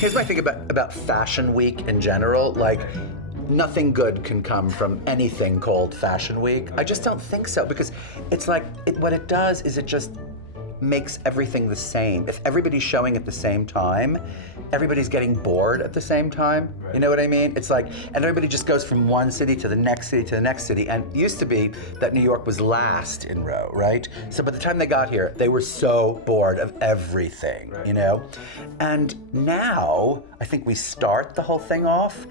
Here's my thing about Fashion Week in general. Like, nothing good can come from anything called Fashion Week. I just don't think so, because it's like, what it does is it just makes everything the same. If everybody's showing at the same time, everybody's getting bored at the same time. Right. You know what I mean? It's like, and everybody just goes from one city to the next city to the next city. And it used to be that New York was last in row, right? So by the time they got here, they were so bored of everything, right. You know? And now, I think we start the whole thing off,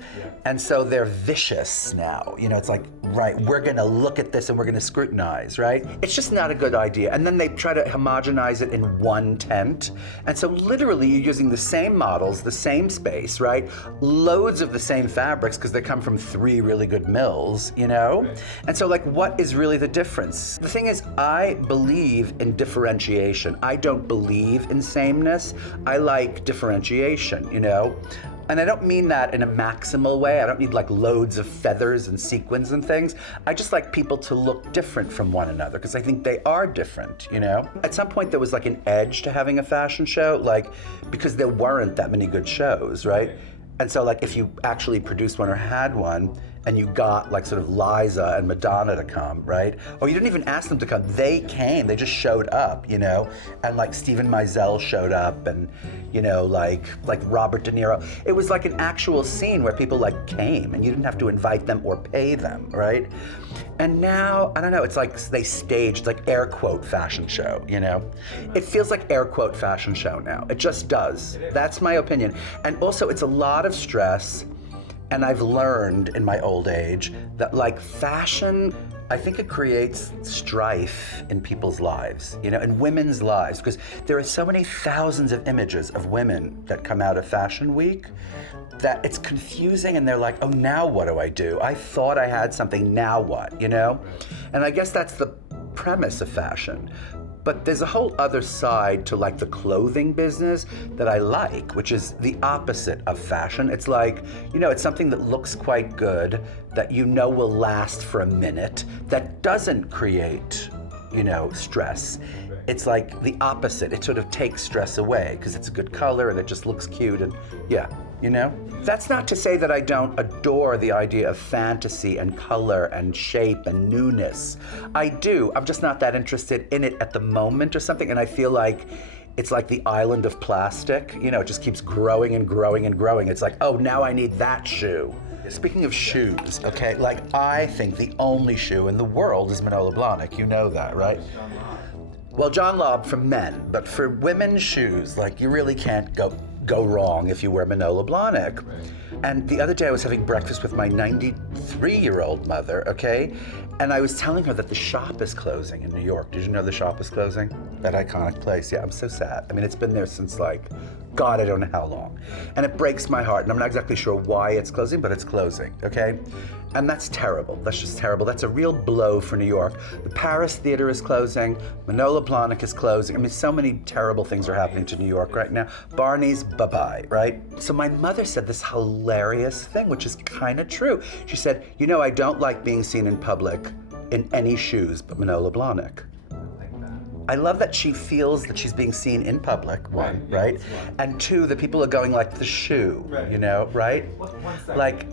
and so they're vicious now. You know, it's like, right, we're gonna look at this and we're gonna scrutinize, right? It's just not a good idea. And then they try to homogenize it in one tent. And so literally you're using the same models, the same space, right? Loads of the same fabrics, because they come from 3 really good mills, you know? Right. And so like, what is really the difference? The thing is, I believe in differentiation. I don't believe in sameness. I like differentiation, you know? And I don't mean that in a maximal way. I don't need like loads of feathers and sequins and things. I just like people to look different from one another, because I think they are different, you know? At some point there was like an edge to having a fashion show, like, because there weren't that many good shows, right? And so like, if you actually produced one or had one, and you got like sort of Liza and Madonna to come, right? Or you didn't even ask them to come, they came, they just showed up, you know? And like Stephen Meisel showed up, and you know, like Robert De Niro. It was like an actual scene where people like came, and you didn't have to invite them or pay them, right? And now, I don't know, it's like they staged like air quote fashion show, you know? It feels like air quote fashion show now. It just does. That's my opinion. And also it's a lot of stress. And I've learned in my old age that like fashion, I think it creates strife in people's lives, you know, in women's lives, because there are so many thousands of images of women that come out of Fashion Week that it's confusing, and they're like, oh, now what do I do? I thought I had something, now what, you know? And I guess that's the premise of fashion. But there's a whole other side to like the clothing business that I like, which is the opposite of fashion. It's like, you know, it's something that looks quite good, that you know will last for a minute, that doesn't create, you know, stress. It's like the opposite. It sort of takes stress away because it's a good color and it just looks cute, and yeah, you know? That's not to say that I don't adore the idea of fantasy and color and shape and newness. I do. I'm just not that interested in it at the moment or something, and I feel like it's like the island of plastic. You know, it just keeps growing and growing and growing. It's like, oh, now I need that shoe. Speaking of shoes, okay, like I think the only shoe in the world is Manolo Blahnik. You know that, right? Well, John Lobb for men, but for women's shoes, like you really can't go wrong if you wear Manolo Blahnik. And the other day I was having breakfast with my 93-year-old mother, okay? And I was telling her that the shop is closing in New York. Did you know the shop is closing? That iconic place. Yeah, I'm so sad. I mean, it's been there since like, God, I don't know how long. And it breaks my heart, and I'm not exactly sure why it's closing, but it's closing, okay? And that's terrible. That's just terrible. That's a real blow for New York. The Paris Theater is closing. Manolo Blahnik is closing. I mean, so many terrible things are happening to New York right now. Barney's bye-bye, right? So my mother said this hilarious thing, which is kind of true. She said, you know, I don't like being seen in public in any shoes but Manolo Blahnik. I love that she feels that she's being seen in public, one, right? And two, that people are going like the shoe, you know, right? Like,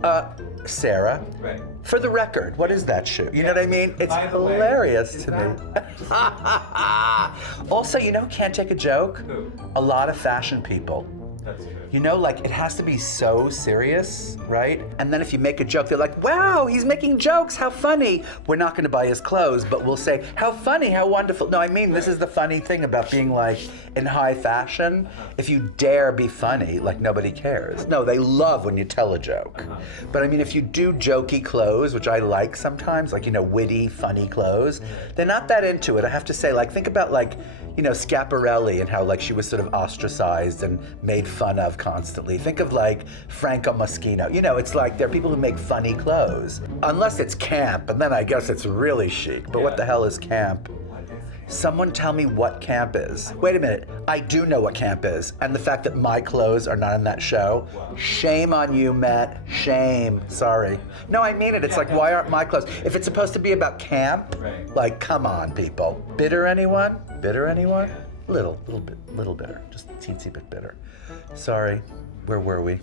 Sarah, for the record, what is that shoe? You know what I mean? It's hilarious to me. Also, you know who can't take a joke? A lot of fashion people. You know, like, it has to be so serious, right? And then if you make a joke, they're like, wow, he's making jokes, how funny. We're not gonna buy his clothes, but we'll say, how funny, how wonderful. No, I mean, this is the funny thing about being like in high fashion. If you dare be funny, like nobody cares. No, they love when you tell a joke. But I mean, if you do jokey clothes, which I like sometimes, like, you know, witty, funny clothes, they're not that into it. I have to say, like, think about like, you know, Schiaparelli and how like she was sort of ostracized and made fun of constantly. Think of like Franco Moschino. You know, it's like there are people who make funny clothes. Unless it's camp, and then I guess it's really chic. But what the hell is camp? Someone tell me what camp is. Wait a minute, I do know what camp is. And the fact that my clothes are not in that show, shame on you, Matt, shame, sorry. No, I mean it, it's like, why aren't my clothes? If it's supposed to be about camp, like, come on, people. Bitter anyone? Bitter anyone? Little bitter, just a teensy bit bitter. Sorry, where were we?